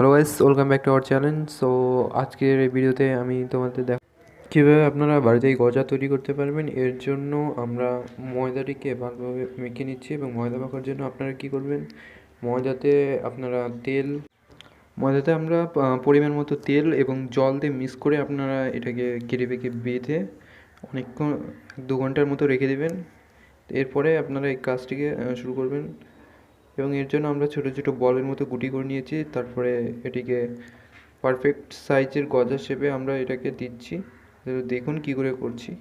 Hello guys, welcome back to our channel. So আজকের এই ভিডিওতে আমি তোমাদের কীভাবে আপনারা বাড়িতেই গজা তৈরি করতে পারবেন। এর জন্য আমরা ময়দাটিকে ভালোভাবে মেখে নিচ্ছি এবং ময়দা মাখার জন্য আপনারা কী করবেন, ময়দাতে আমরা পরিমাণ মতো তেল এবং জল দিয়ে মিক্স করে আপনারা এটাকে কেটে বেঁধে অনেকক্ষণ 2 ঘন্টার মতো রেখে দেবেন। এরপরে আপনারা এই কাজটিকে শুরু করবেন এবং এর জন্য আমরা ছোটো ছোটো বলের মতো গুটি করে নিয়েছি। তারপরে এটিকে পারফেক্ট সাইজের গজা শেপে আমরা এটাকে দিচ্ছি। দেখুন কি করে করছি।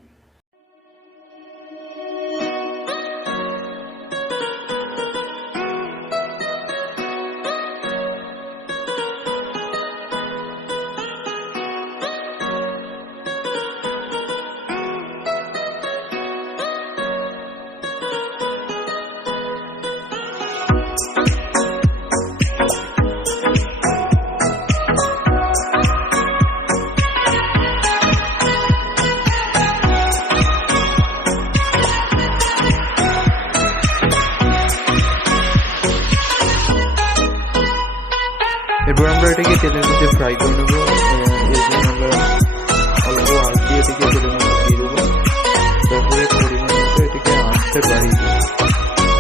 এরপর আমরা এটাকে তেলের মধ্যে ফ্রাই করে নেবো। এর জন্য আমরা অল্প আঁচ দিয়ে এটাকে তেলের মধ্যে দিয়ে দেবো। তারপরে পরিমাণ মতো এটাকে আঁচটা বাড়িয়ে দেবো।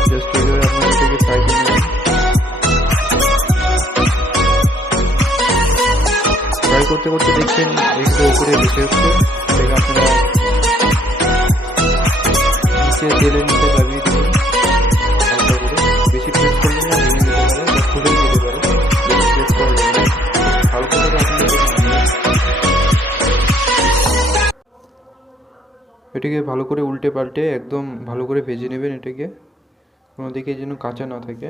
জাস্ট এইভাবে আপনারা এটাকে ফ্রাই করে নেবেন। ফ্রাই করতে করতে দেখবেন একটু উপরে ভেসে উঠছে, সেটাকে আপনারা নিচে তেলের মধ্যে দাবিয়ে দেবেন। হালকা করে, বেশি প্রেস করলে না ভেঙে যেতে পারে বা ফুলে যেতে পারে। এটাকে ভালো করে উল্টে পাল্টে একদম ভালো করে ভেজে নেবেন। এটাকে কোনো দিকে যেন কাঁচা না থাকে।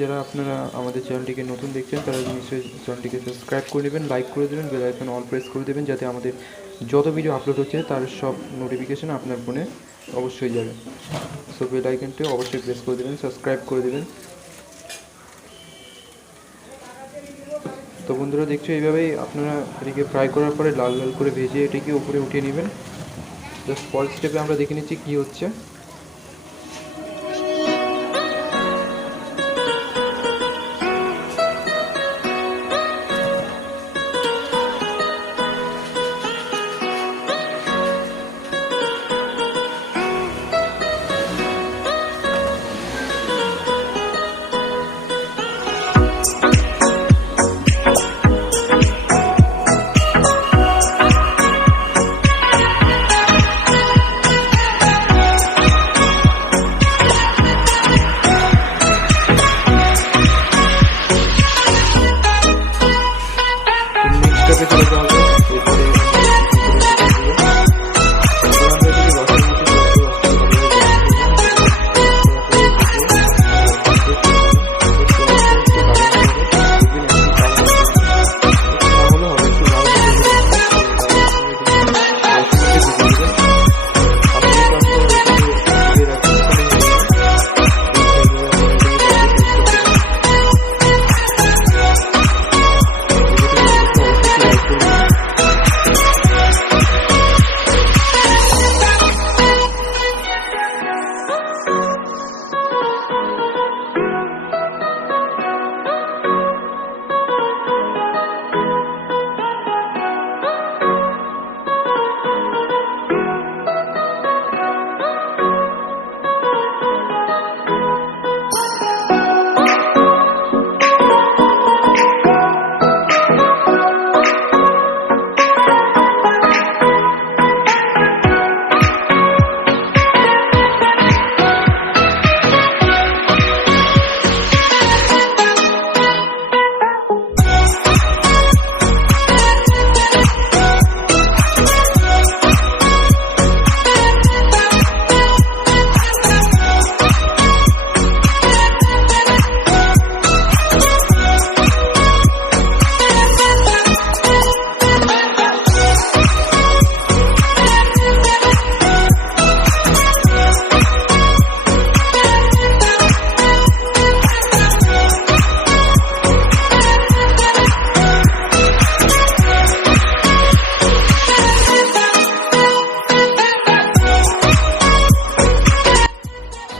যারা আপনারা আমাদের চ্যানেলটিকে নতুন দেখছেন তারা নিশ্চয়ই চ্যানেলটিকে সাবস্ক্রাইব করে নেবেন, লাইক করে দেবেন, বেল আইকন অল প্রেস করে দেবেন, যাতে আমাদের যত ভিডিও আপলোড হচ্ছে তার সব নোটিফিকেশান আপনার ফোনে অবশ্যই যাবে। সো বেল আইকনটি অবশ্যই প্রেস করে দেবেন, সাবস্ক্রাইব করে দেবেন। তো বন্ধুরা দেখছো, এইভাবেই আপনারা এটিকে ফ্রাই করার পরে লাল লাল করে ভেজে এটিকে উপরে উঠিয়ে নেবেন। জাস্ট পরের স্টেপে আমরা দেখে নিচ্ছি কী হচ্ছে।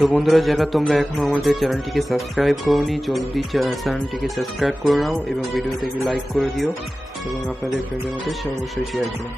তো বন্ধুরা, যারা তোমরা এখনও আমাদের চ্যানেলটিকে সাবস্ক্রাইব করোনি, জলদি চ্যানেলটিকে সাবস্ক্রাইব করে নাও এবং ভিডিওটিকে লাইক করে দিও এবং আপনাদের ফ্রেন্ডের মধ্যে অবশ্যই শেয়ার করো।